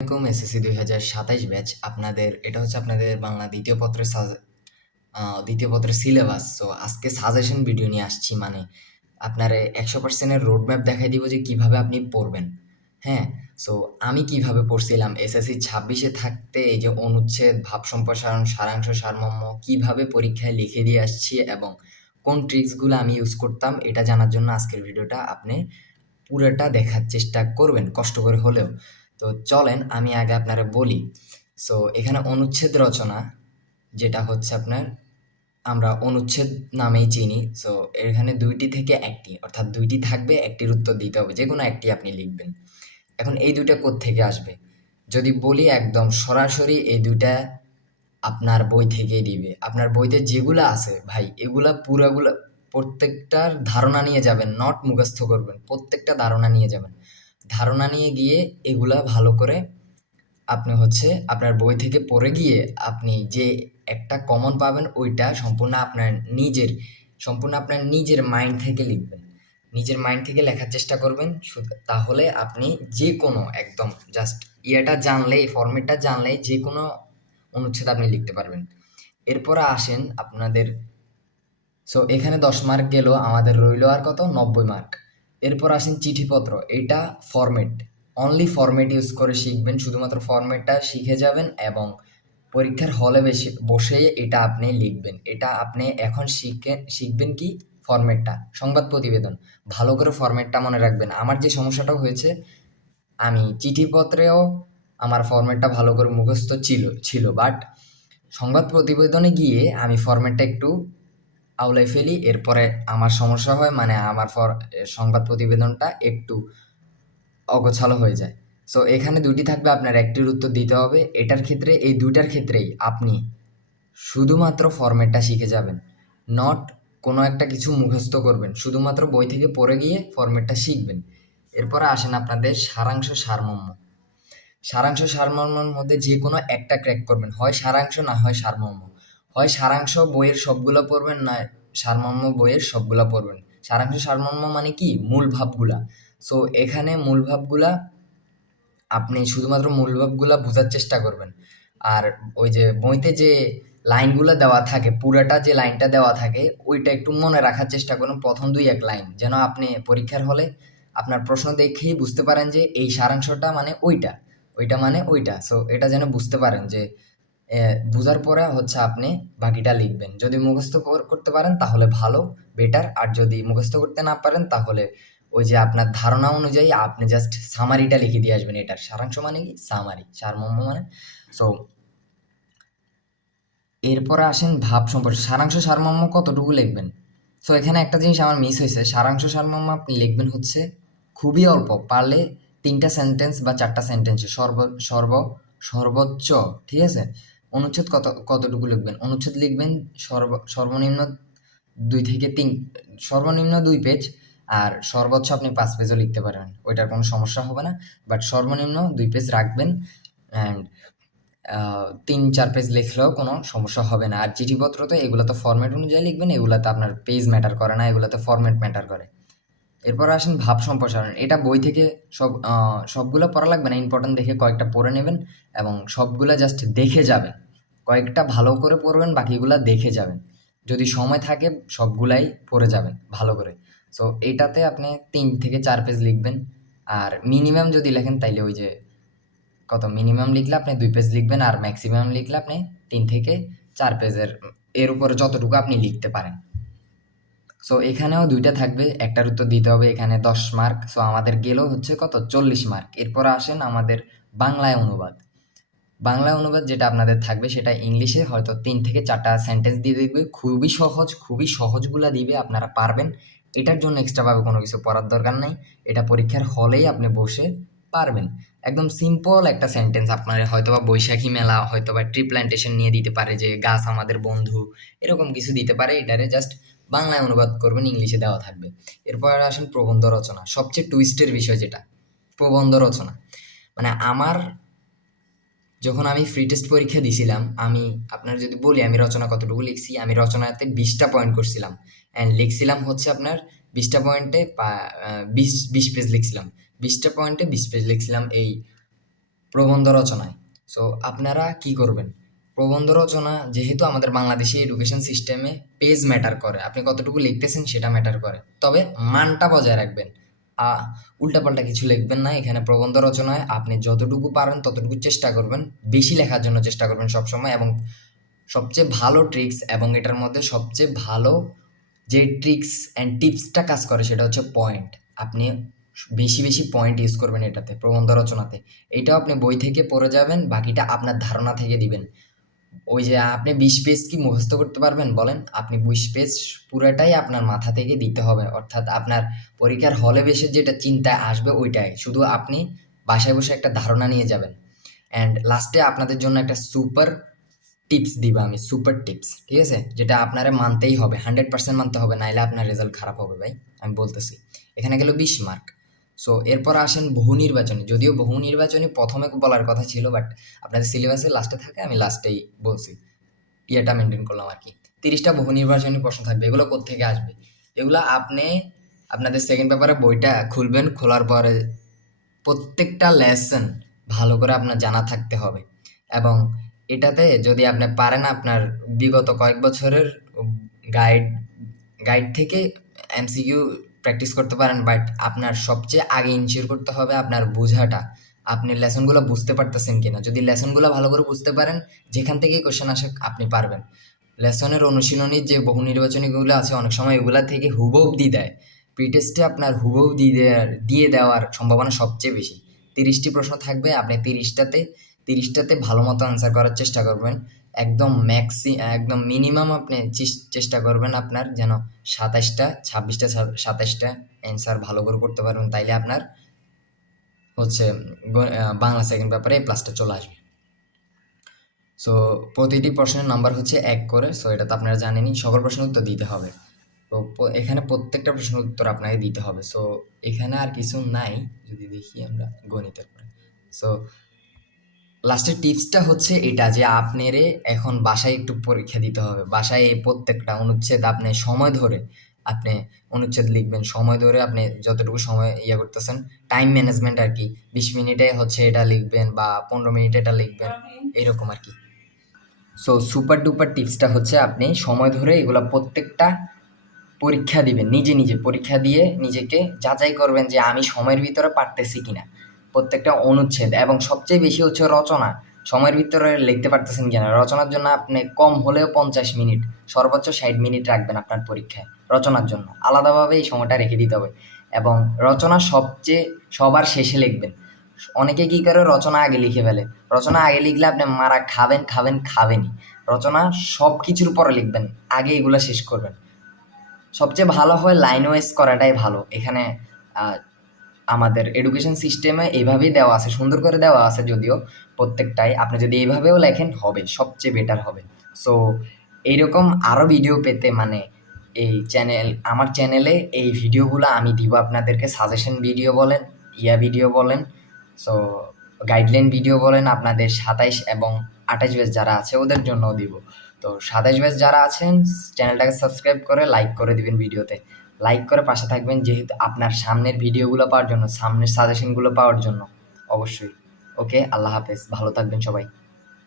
SSC 2027 batch আপনাদের এটা হচ্ছে আপনাদের বাংলা দ্বিতীয় পত্রের সিলেবাস। সো আজকে সাজেশন ভিডিও নিয়ে আসছি, মানে আপনার 100% এর রোড ম্যাপ দেখাই দিব যে কিভাবে আপনি পড়বেন। হ্যাঁ, সো আমি কিভাবে পড়ছিলাম এসএসসি 26-এ থাকতে, এই যে অনুচ্ছেদ, ভাব সম্প্রসারণ, সারাংশ, সারমর্ম কিভাবে পরীক্ষায় লিখে দিয়ে আসছি এবং কোন ট্রিক্সগুলো আমি ইউজ করতাম, এটা জানার জন্য আজকের ভিডিওটা আপনি পুরোটা দেখার চেষ্টা করবেন কষ্ট করে হলেও। তো চলেন আমি আগে আপনারে বলি। সো এখানে অনুচ্ছেদ রচনা, যেটা হচ্ছে আপনার আমরা অনুচ্ছেদ নামেই চিনি। সো এখানে ২টি থেকে ১টি, অর্থাৎ ২টি থাকবে, ১টির উত্তর দিতে হবে। যেকোনো একটি আপনি লিখবেন। এখন এই ২টা কোত্থেকে আসবে? যদি বলি একদম সরাসরি এই ২টা আপনার বই থেকেই দিবে। আপনার বইতে যেগুলা আছে ভাই, এগুলা পুরাগুলা প্রত্যেকটার ধারণা নিয়ে যাবেন, নট মুখস্থ করবেন। প্রত্যেকটা ধারণা নিয়ে যাবেন। ধারণা নিয়ে গিয়ে এগুলা ভালো করে আপনি হচ্ছে আপনার বই থেকে পড়ে গিয়ে আপনি যে একটা কমন পাবেন, ওইটা সম্পূর্ণ আপনার নিজের মাইন্ড থেকে লিখবেন। নিজের মাইন্ড থেকে লেখার চেষ্টা করবেন। তাহলে আপনি যেকোনো একদম জাস্ট ইয়েটা জানলেই, ফরম্যাটটা জানলেই যেকোনো অনুচ্ছেদ আপনি লিখতে পারবেন। এরপরে আসেন আপনাদের, সো এখানে 10 মার্ক গেল, আমাদের রইল আর কত? 90 মার্ক। এরপর আসেন চিঠিপত্র। এইটা ফরম্যাট, অনলি ফরম্যাট ইউজ করে শিখবেন, শুধুমাত্র ফরম্যাটটা শিখে যাবেন এবং পরীক্ষার হলে বসে এটা আপনি লিখবেন। এটা আপনি এখন শিখবেন কি? ফরম্যাটটা। সংবাদ প্রতিবেদন, ভালো করে ফরম্যাটটা মনে রাখবেন। আমার যে সমস্যাটা হয়েছে, আমি চিঠিপত্রেও আমার ফরম্যাটটা ভালো করে মুখস্থ ছিল, বাট সংবাদ প্রতিবেদনে গিয়ে আমি ফরম্যাটটা একটু আউলাই ফেলি, এরপরে আমার সমস্যা হয়, মানে আমার সংবাদ প্রতিবেদনটা একটু অগোছালো হয়ে যায়। সো এখানে ২টি থাকবে, আপনার একটির উত্তর দিতে হবে। এটার ক্ষেত্রে, এই ২টার ক্ষেত্রেই আপনি শুধুমাত্র ফরম্যাটটা শিখে যাবেন, নট কোনো একটা কিছু মুখস্থ করবেন। শুধুমাত্র বই থেকে পড়ে গিয়ে ফরম্যাটটা শিখবেন। এরপরে আসেন আপনাদের সারাংশ, সারমর্ম। সারাংশ, সারমর্মের মধ্যে যে কোনো একটা ক্র্যাক করবেন, হয় সারাংশ না হয় সারমর্ম। হয় সারাংশ বইয়ের সবগুলো পড়বেন, না সারমর্ম বইয়ের সবগুলা পড়বেন। সারাংশ, সারমর্ম মানে কি? মূল ভাবগুলা। সো এখানে মূল ভাবগুলা আপনি শুধুমাত্র মূল ভাবগুলা বোঝার চেষ্টা করবেন। আর ওই যে বইতে যে লাইনগুলা দেওয়া থাকে, পুরাটা যে লাইনটা দেওয়া থাকে, ওইটা একটু মনে রাখার চেষ্টা করুন, প্রথম ২-১ লাইন। যেন আপনি পরীক্ষার হলে আপনার প্রশ্ন দেখেই বুঝতে পারেন যে এই সারাংশটা মানে ওইটা, ওইটা মানে ওইটা। সো এটা যেন বুঝতে পারেন যে বুঝার পরে হচ্ছে আপনি বাকিটা লিখবেন। যদি মুখস্থ করতে পারেন তাহলে ভালো, বেটার। আর যদি মুখস্থ করতে না পারেন তাহলে ওই যে আপনার ধারণা অনুযায়ী আপনি জাস্ট সামারিটা লিখে দিয়ে আসবেন। এটার সারাংশ মানে কি? সামারি, সারমর্ম মানে। সো এরপরে আসেন ভাব সম্পর্কে। সারাংশ, সারমর্ম কতটুকু লিখবেন? সো এখানে একটা জিনিস আমার মিস হয়েছে। সারাংশ, সারমর্ম আপনি লিখবেন হচ্ছে খুবই অল্প, পারলে ৩টা সেন্টেন্স বা ৪টা সেন্টেন্সে সর্বোচ্চ, ঠিক আছে? অনুচ্ছেদ কতটুকু লিখবেন? অনুচ্ছেদ লিখবেন সর্বনিম্ন ২ থেকে ৩, সর্বনিম্ন ২ পেজ, আর সর্বোচ্চ আপনি ৫ পেজও লিখতে পারেন। ওইটার কোনো সমস্যা হবে না। বাট সর্বনিম্ন ২ পেজ রাখবেন, অ্যান্ড ৩-৪ পেজ লিখলেও কোনো সমস্যা হবে না। আর চিঠিপত্র তো এগুলো তো ফরম্যাট অনুযায়ী লিখবেন, এগুলাতে আপনার পেজ ম্যাটার করে না, এগুলাতে ফরম্যাট ম্যাটার করে। এরপর আসেন ভাব সম্প্রসারণ। এটা বই থেকে সবগুলো পড়া লাগবে না, ইম্পর্টেন্ট দেখে কয়েকটা পড়ে নেবেন এবং সবগুলা জাস্ট দেখে যাবেন। কয়েকটা ভালো করে পড়বেন, বাকিগুলা দেখে যাবেন। যদি সময় থাকে সবগুলাই পড়ে যাবেন ভালো করে। সো এটাতে আপনি ৩ থেকে ৪ পেজ লিখবেন। আর মিনিমাম যদি লেখেন তাইলে ওই যে মিনিমাম লিখলে আপনি ২ পেজ লিখবেন, আর ম্যাক্সিমাম লিখলে আপনি ৩ থেকে ৪ পেজের, এর উপরে যতটুকু আপনি লিখতে পারেন। সো এখানেও ২টা থাকবে, একটার উত্তর দিতে হবে। এখানে ১০ মার্ক। সো আমাদের গেল হচ্ছে কত? ৪০ মার্ক। এরপরে আসেন আমাদের বাংলায় অনুবাদ। বাংলা অনুবাদ যেটা আপনাদের থাকবে সেটা ইংলিশে হয়তো ৩ থেকে ৪টা সেন্টেন্স দিয়ে দিবে। খুবই সহজগুলা দিবে, আপনারা পারবেন। এটার জন্য এক্সট্রাভাবে কোনো কিছু পড়ার দরকার নাই। এটা পরীক্ষার হলেই আপনি বসে পারবেন। একদম সিম্পল একটা সেন্টেন্স আপনার হয়তোবা বৈশাখী মেলা, হয়তোবা ট্রি প্ল্যান্টেশন নিয়ে দিতে পারে, যে গাছ আমাদের বন্ধু, এরকম কিছু দিতে পারে। এটারে জাস্ট বাংলায় অনুবাদ করবেন, ইংলিশে দেওয়া থাকবে। এরপর আসেন প্রবন্ধ রচনা, সবচেয়ে টুইস্টের বিষয় যেটা, প্রবন্ধ রচনা। মানে যখন আমি ফ্রি টেস্ট পরীক্ষা দিছিলাম, আমি আপনার যদি বলি আমি রচনা কতটুকু লিখছি, আমি রচনাতে ২০টা পয়েন্ট করছিলাম, অ্যান্ড লিখছিলাম হচ্ছে আপনার ২০টা পয়েন্টে ২০ পেজ লিখছিলাম। ২০টা পয়েন্টে ২০ পেজ লিখছিলাম। এই প্রবন্ধ রচনায়। সো আপনারা কি করবেন? প্রবন্ধ রচনা যেহেতু আমাদের বাংলাদেশি এডুকেশন সিস্টেমে পেজ ম্যাটার করে। আপনি কতটুকু লিখতেছেন সেটা ম্যাটার করে। তবে মানটা বজায় রাখবেন। আ উল্টাপাল্টা কিছু লিখবেন না। এখানে প্রবন্ধ রচনায় আপনি যতটুকু পারেন ততটুকু চেষ্টা করবেন। বেশি লেখার জন্য চেষ্টা করবেন সবসময় এবং সবচেয়ে ভালো ট্রিক্স এবং এটার মধ্যে সবচেয়ে ভালো যে ট্রিক্স অ্যান্ড টিপসটা কাজ করে সেটা হচ্ছে পয়েন্ট। আপনি বেশি, বেশি পয়েন্ট ইউজ করবেন এটাতে, প্রবন্ধ রচনাতে। এটাও আপনি বই থেকে পড়ে যাবেন, বাকিটা আপনার ধারণা থেকে দিবেন। ওই যে আপনি 20 পেজ কি মুখস্থ করতে পারবেন বলেন? আপনি 20 পেজ পুরাটাই আপনার মাথা থেকে দিতে হবে। অর্থাৎ আপনার পরীক্ষার হলে বসে যেটা চিন্তায় আসবে ওইটাই। শুধু আপনি বাসায় বসে একটা ধারণা নিয়ে যাবেন। অ্যান্ড লাস্টে আপনাদের জন্য একটা সুপার টিপস দিবো আমি, সুপার টিপস। ঠিক আছে? যেটা আপনারে মানতেই হবে। 100% মানতে হবে, নাইলে আপনার রেজাল্ট খারাপ হবে ভাই। আমি বলতেছি। এখানে গেল 20 মার্ক। সো এরপর আসেন বহু নির্বাচনী। যদিও বহু নির্বাচনী ১ম এ বলার কথা ছিল, বাট আপনাদের সিলেবাসে লাস্টে থাকে, আমি লাস্টেই বলছি। ইয়েটা মেইনটেইন করলাম আরকি। ৩০ টা বহু নির্বাচনী প্রশ্ন থাকবে। এগুলো কোত্থেকে আসবে? এগুলা আপনি আপনাদের সেকেন্ড পেপারে বইটা খুলবেন, খোলার পরে প্রত্যেকটা লেসন ভালো করে আপনার জানা থাকতে হবে এবং এটাতে যদি আপনি পারেন আপনার বিগত কয়েক বছরের গাইড গাইড থেকে এমসিকিউ প্র্যাকটিস করতে পারেন, বাট আপনার সবচেয়ে আগে ইনশিওর করতে হবে আপনার বোঝাটা। আপনি লেসনগুলো বুঝতে পারতেছেন কিনা। যদি লেসনগুলো ভালো করে বুঝতে পারেন, যেখান থেকে কোয়েশ্চেন আসে আপনি পারবেন। লেসনের অনুশীলনীর যে বহু নির্বাচনীগুলো আছে অনেক সময় এগুলা থেকে হুবহু দিয়ে দেয়। প্রিটেস্টে আপনার হুবহু দিয়ে দেওয়ার সম্ভাবনা সবচেয়ে বেশি। ৩০টি প্রশ্ন থাকবে, আপনি ৩০টাতে ভালো মতো অ্যান্সার করার চেষ্টা করবেন। একদম মিনিমাম আপনি চেষ্টা করবেন আপনার যেন ২৭টা ২৬টা ২৭টা অ্যান্সার ভালো করে করতে পারবেন। তাইলে আপনার হচ্ছে বাংলা সেকেন্ড পেপারে প্লাসটা চলে আসবে। সো প্রতিটি প্রশ্নের নাম্বার হচ্ছে ১ করে। সো এটা তো আপনারা জানেনই। সকল প্রশ্নের উত্তর দিতে হবে। তো এখানে প্রত্যেকটা প্রশ্নের উত্তর আপনাকে দিতে হবে। সো এখানে আর কিছু নাই, যদি দেখি আমরা গণিতের পরে। সো লাস্টের টিপসটা হচ্ছে এটা যে আপনারে এখন বাসায় একটু পরীক্ষা দিতে হবে। বাসায় এই প্রত্যেকটা অনুচ্ছেদ আপনি সময় ধরে আপনি অনুচ্ছেদ লিখবেন। সময় ধরে আপনি যতটুকু সময় করতেছেন, টাইম ম্যানেজমেন্ট আরকি। ২০ মিনিটে হচ্ছে এটা লিখবেন বা ১৫ মিনিটে এটা লিখবেন, এরকম আরকি। সো সুপার ডুপার টিপসটা হচ্ছে আপনি সময় ধরে এগুলা প্রত্যেকটা পরীক্ষা দিবেন। নিজে পরীক্ষা দিয়ে নিজেকে যাচাই করবেন যে আমি সময়ের ভিতরে পারতেছি কিনা। প্রত্যেকটা অনুচ্ছেদ এবং সবচেয়ে বেশি হচ্ছে রচনা। সময়ের ভিতরে লিখতে পারতেছেন কিনা। রচনার জন্য আপনি কম হলেও ৫০ মিনিট, সর্বোচ্চ ৬০ মিনিট রাখবেন আপনার পরীক্ষায় রচনার জন্য। আলাদাভাবে এই সময়টা রেখে দিতে হবে এবং রচনা সবার শেষে লিখবেন। অনেকে কি করে রচনা আগে লিখে ফেলে। রচনা আগে লিখলে আপনি মারা খাবেনই। রচনা সবকিছুর পরে লিখবেন। আগে এগুলা শেষ করবেন। সবচেয়ে ভালো হয় লাইন ওয়াইজ করাটাই ভালো। এখানে আমাদের এডুকেশন সিস্টেমে এইভাবেই দেওয়া আছে, সুন্দর করে দেওয়া আছে যদিও প্রত্যেকটাই। আপনি যদি এইভাবেও লেখেন হবে, সবচেয়ে বেটার হবে। সো এইরকম আরও ভিডিও পেতে মানে আমার চ্যানেলে এই ভিডিওগুলো আমি দিব আপনাদেরকে। সাজেশন ভিডিও বলেন, ভিডিও বলেন, সো গাইডলাইন ভিডিও বলেন, আপনাদের ২৭ এবং ২৮ ব্যাচ যারা আছে ওদের জন্যও দিব। তো ২৭ ব্যাচ যারা আছেন চ্যানেলটাকে সাবস্ক্রাইব করে লাইক করে দিবেন ভিডিওতে। লাইক করে পাশে থাকবেন, যেহেতু আপনার সামনের ভিডিওগুলো পাওয়ার জন্য, সামনের সাজেশনগুলো পাওয়ার জন্য অবশ্যই। ওকে, আল্লাহ হাফেজ। ভালো থাকবেন সবাই।